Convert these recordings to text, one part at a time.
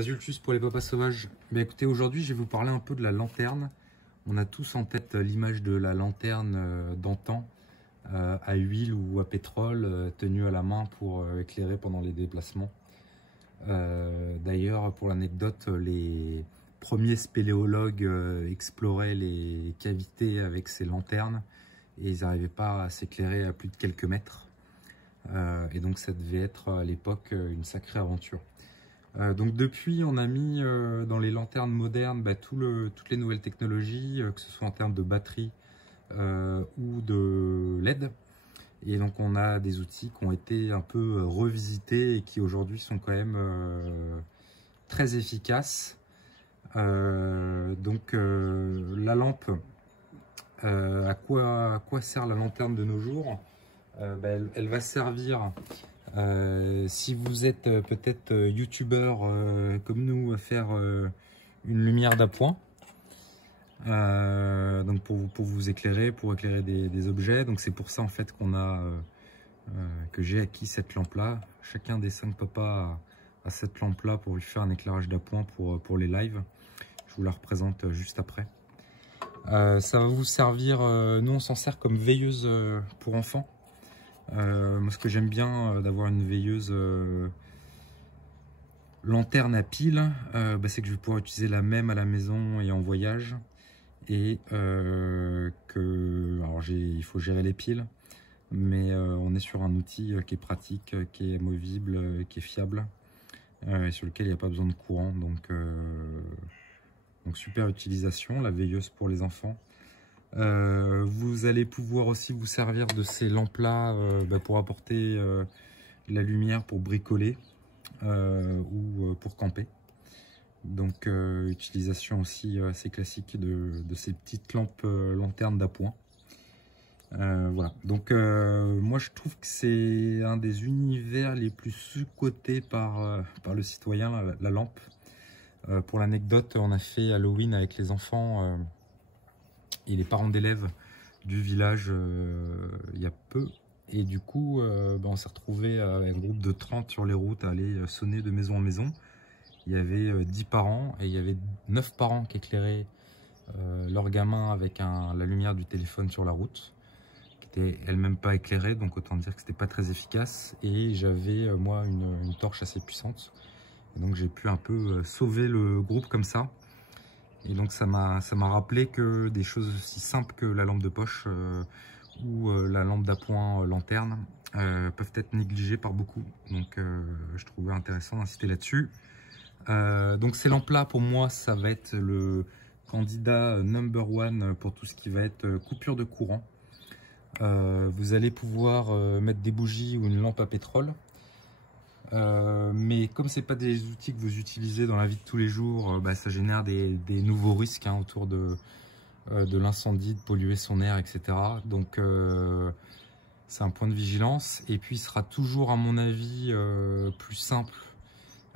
Résultus pour les papas sauvages. Écoutez, aujourd'hui, je vais vous parler un peu de la lanterne. On a tous en tête l'image de la lanterne d'antan, à huile ou à pétrole, tenue à la main pour éclairer pendant les déplacements. D'ailleurs, pour l'anecdote, les premiers spéléologues exploraient les cavités avec ces lanternes et ils n'arrivaient pas à s'éclairer à plus de quelques mètres. Et donc ça devait être à l'époque une sacrée aventure. Donc depuis, on a mis dans les lanternes modernes toutes les nouvelles technologies, que ce soit en termes de batterie ou de LED. Et donc on a des outils qui ont été un peu revisités et qui aujourd'hui sont quand même très efficaces. La lampe, à quoi sert la lanterne de nos jours? Elle va servir, si vous êtes peut-être youtubeur comme nous, à faire une lumière d'appoint. Donc pour vous éclairer, pour éclairer des objets. Donc c'est pour ça en fait que j'ai acquis cette lampe là. Chacun des 5 papas a cette lampe là pour lui faire un éclairage d'appoint pour les lives. Je vous la représente juste après. Ça va vous servir, nous on s'en sert comme veilleuse pour enfants. Moi ce que j'aime bien d'avoir une veilleuse lanterne à pile, c'est que je vais pouvoir utiliser la même à la maison et en voyage. Et il faut gérer les piles, mais on est sur un outil qui est pratique, qui est amovible, qui est fiable, et sur lequel il n'y a pas besoin de courant. Donc super utilisation, la veilleuse pour les enfants. Vous allez pouvoir aussi vous servir de ces lampes-là pour apporter la lumière pour bricoler ou pour camper. Donc utilisation aussi assez classique de ces petites lampes lanternes d'appoint. Voilà, donc moi je trouve que c'est un des univers les plus sous-cotés par le citoyen, la lampe. Pour l'anecdote, on a fait Halloween avec les enfants et les parents d'élèves du village il y a peu. Et du coup, on s'est retrouvé avec un groupe de 30 sur les routes à aller sonner de maison en maison. Il y avait 10 parents et il y avait 9 parents qui éclairaient leurs gamins avec la lumière du téléphone sur la route, qui n'était elle-même pas éclairée, donc autant dire que c'était pas très efficace. Et j'avais moi une torche assez puissante, et donc j'ai pu un peu sauver le groupe comme ça. Et donc ça m'a rappelé que des choses aussi simples que la lampe de poche ou la lampe d'appoint lanterne peuvent être négligées par beaucoup. Donc je trouvais intéressant d'insister là-dessus. Donc ces lampes-là, pour moi, ça va être le candidat number one pour tout ce qui va être coupure de courant. Vous allez pouvoir mettre des bougies ou une lampe à pétrole. Mais comme c'est pas des outils que vous utilisez dans la vie de tous les jours, ça génère des nouveaux risques autour de l'incendie, de polluer son air, etc. Donc c'est un point de vigilance. Et puis il sera toujours, à mon avis, plus simple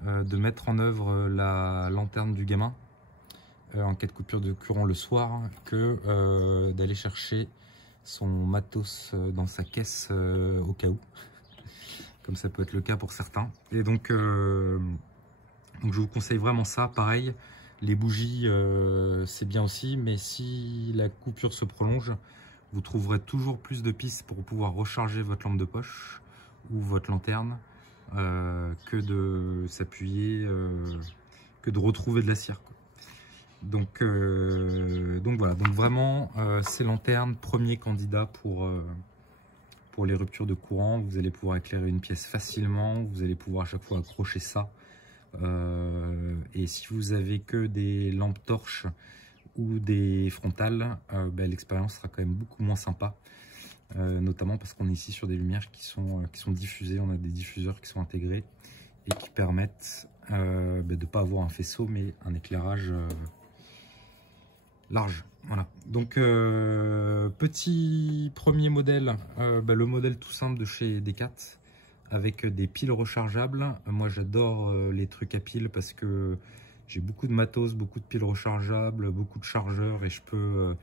de mettre en œuvre la lanterne du gamin en cas de coupure de courant le soir que d'aller chercher son matos dans sa caisse au cas où, comme ça peut être le cas pour certains. Et donc je vous conseille vraiment ça. Pareil, les bougies c'est bien aussi, mais si la coupure se prolonge, vous trouverez toujours plus de pistes pour pouvoir recharger votre lampe de poche ou votre lanterne que de s'appuyer, que de retrouver de la cire, quoi. Donc voilà, donc vraiment ces lanternes, premier candidat pour les ruptures de courant. Vous allez pouvoir éclairer une pièce facilement, vous allez pouvoir à chaque fois accrocher ça. Et si vous avez que des lampes torches ou des frontales, l'expérience sera quand même beaucoup moins sympa. Notamment parce qu'on est ici sur des lumières qui sont diffusées. On a des diffuseurs qui sont intégrés et qui permettent de ne pas avoir un faisceau mais un éclairage large. Voilà, donc petit premier modèle, le modèle tout simple de chez Decat avec des piles rechargeables. Moi j'adore les trucs à piles parce que j'ai beaucoup de matos, beaucoup de piles rechargeables, beaucoup de chargeurs et je peux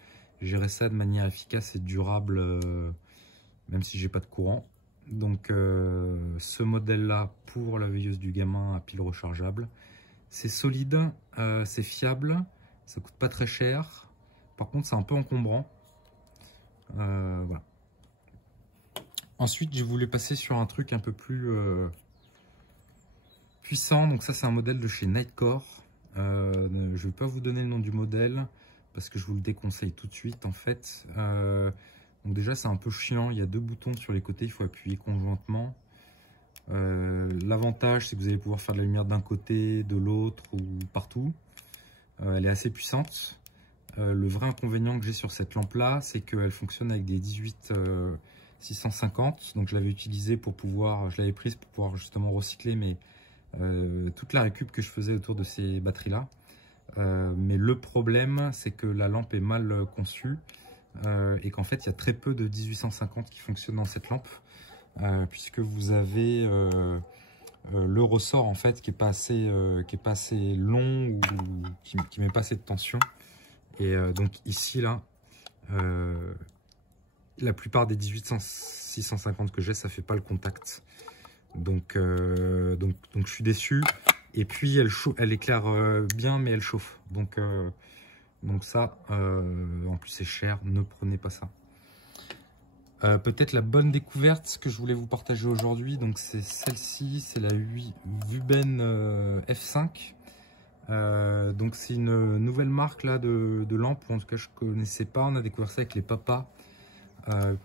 gérer ça de manière efficace et durable même si j'ai pas de courant. Donc ce modèle là pour la veilleuse du gamin à pile rechargeable, C'est solide, c'est fiable, ça coûte pas très cher. Par contre, c'est un peu encombrant. Voilà. Ensuite, je voulais passer sur un truc un peu plus puissant. Donc ça, c'est un modèle de chez Nightcore. Je ne vais pas vous donner le nom du modèle parce que je vous le déconseille tout de suite en fait. Donc déjà, c'est un peu chiant. Il y a 2 boutons sur les côtés, il faut appuyer conjointement. L'avantage, c'est que vous allez pouvoir faire de la lumière d'un côté, de l'autre ou partout. Elle est assez puissante. Le vrai inconvénient que j'ai sur cette lampe-là, c'est qu'elle fonctionne avec des 18 650. Donc je l'avais utilisée pour pouvoir, je l'avais prise pour pouvoir justement recycler toute la récup que je faisais autour de ces batteries-là. Mais le problème, c'est que la lampe est mal conçue et qu'en fait, il y a très peu de 1850 qui fonctionnent dans cette lampe. Puisque vous avez le ressort en fait qui est pas assez long ou qui met pas assez de tension, et donc ici là la plupart des 18-650 que j'ai, ça fait pas le contact, donc je suis déçu. Et puis elle éclaire bien, mais elle chauffe, donc ça en plus c'est cher, ne prenez pas ça. Peut-être la bonne découverte que je voulais vous partager aujourd'hui, donc c'est celle-ci, c'est la Wuben F5. Donc c'est une nouvelle marque là de lampes, ou en tout cas je connaissais pas. On a découvert ça avec les papas.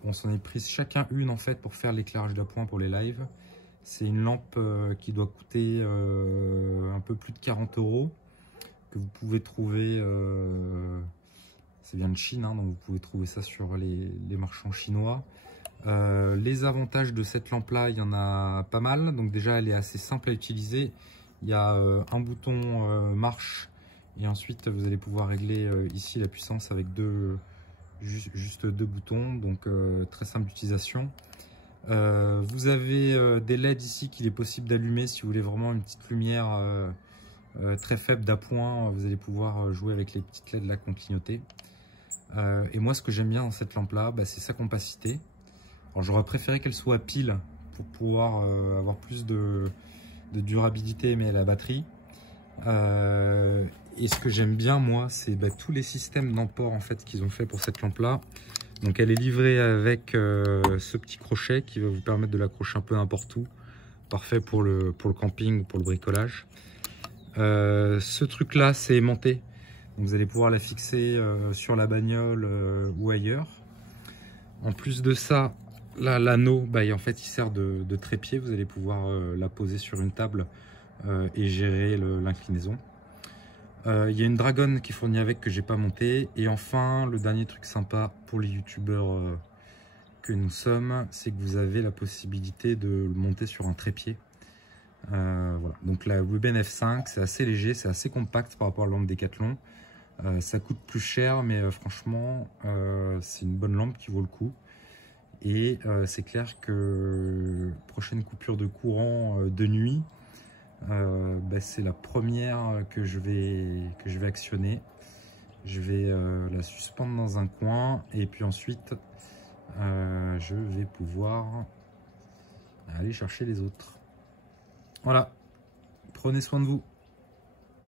On s'en est pris chacun une en fait pour faire l'éclairage d'appoint pour les lives. C'est une lampe qui doit coûter un peu plus de 40 €, que vous pouvez trouver. Ça vient de Chine, hein, donc vous pouvez trouver ça sur les marchands chinois. Les avantages de cette lampe là, il y en a pas mal. Donc déjà, elle est assez simple à utiliser. Il y a un bouton marche, et ensuite vous allez pouvoir régler ici la puissance avec juste 2 boutons. Donc très simple d'utilisation. Vous avez des LED ici qu'il est possible d'allumer si vous voulez vraiment une petite lumière très faible d'appoint. Vous allez pouvoir jouer avec les petites LED là qui ont clignoté. Et moi, ce que j'aime bien dans cette lampe là, c'est sa compacité. Alors j'aurais préféré qu'elle soit à pile pour pouvoir avoir plus de durabilité, mais à la batterie. Et ce que j'aime bien moi, c'est tous les systèmes d'emport en fait qu'ils ont fait pour cette lampe là. Donc elle est livrée avec ce petit crochet qui va vous permettre de l'accrocher un peu n'importe où. Parfait pour le camping ou pour le bricolage. Ce truc là, c'est aimanté. Donc vous allez pouvoir la fixer sur la bagnole ou ailleurs. En plus de ça, là, l'anneau, en fait, il sert de trépied. Vous allez pouvoir la poser sur une table et gérer l'inclinaison. Il y a une dragonne qui est fournie avec, que j'ai pas montée. Et enfin, le dernier truc sympa pour les youtubeurs que nous sommes, c'est que vous avez la possibilité de le monter sur un trépied. Voilà. Donc la Wuben F5, c'est assez léger, c'est assez compact par rapport à la lampe Decathlon. Ça coûte plus cher, mais franchement, c'est une bonne lampe qui vaut le coup. Et c'est clair que prochaine coupure de courant de nuit, c'est la première que je vais actionner. Je vais la suspendre dans un coin, et puis ensuite, je vais pouvoir aller chercher les autres. Voilà, prenez soin de vous.